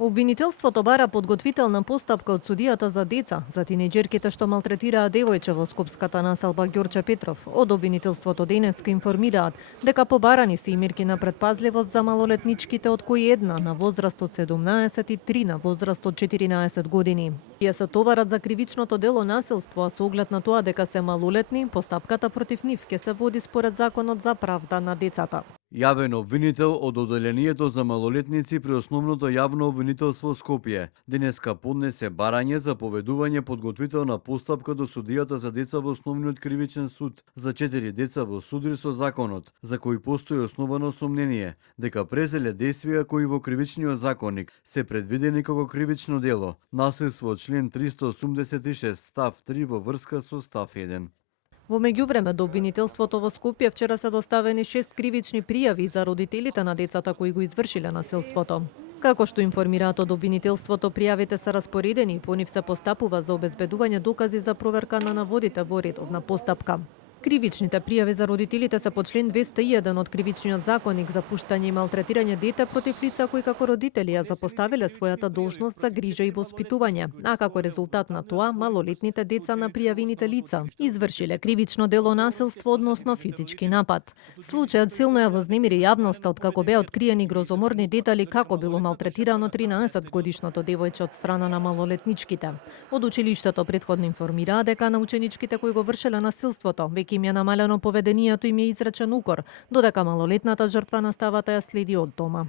Обвинителството бара подготвителна постапка од судијата за деца за тинејџерките што малтретираа девојче во скопската населба Ѓорче Петров. Од обвинителството денеска информираат дека побарани се и мерки на претпазливост за малолетничките, од кои една на возраст од 17 и 3 на возраст од 14 години. Тие се товарат за кривичното дело насилство, а со оглед на тоа дека се малолетни, постапката против нив ќе се води според Законот за правда на децата. Јавен обвинител од Оделението за малолетници при Основното јавно обвинителство Скопје денеска поднесе барање за поведување подготвителна постапка до судијата за деца во Основниот кривичен суд за 4 деца во судир со законот, за кои постои основано сомнение дека презеле действија кои во кривичниот законник се предвидени како кривично дело, насилство од член 386 став 3 во врска со став 1. Во меѓувреме до обвинителството во Скопје вчера се доставени 6 кривични пријави за родителите на децата кои го извршиле насилството. Како што информираат од обвинителството, пријавите се распоредени и по нив се постапува за обезбедување докази за проверка на наводите во редовна постапка. Кривичните пријави за родителите се по член 201 од Кривичниот законник за пуштање и малтретирање дете против лица кои како родители ја запоставиле својата должност за грижа и воспитување, а како резултат на тоа малолетните деца на пријавените лица извршиле кривично дело насилство, односно физички напад. Случајот силно ја вознемири јавноста откако беа откриени грозоморни детали како било малтретирано 13 годишното девојче од страна на малолетничките. Од училиштето претходно информираа дека на ученичките кои го вршеле насилството им е намалено поведението, им е изречен укор, додека малолетната жртва наставата ја следи од дома.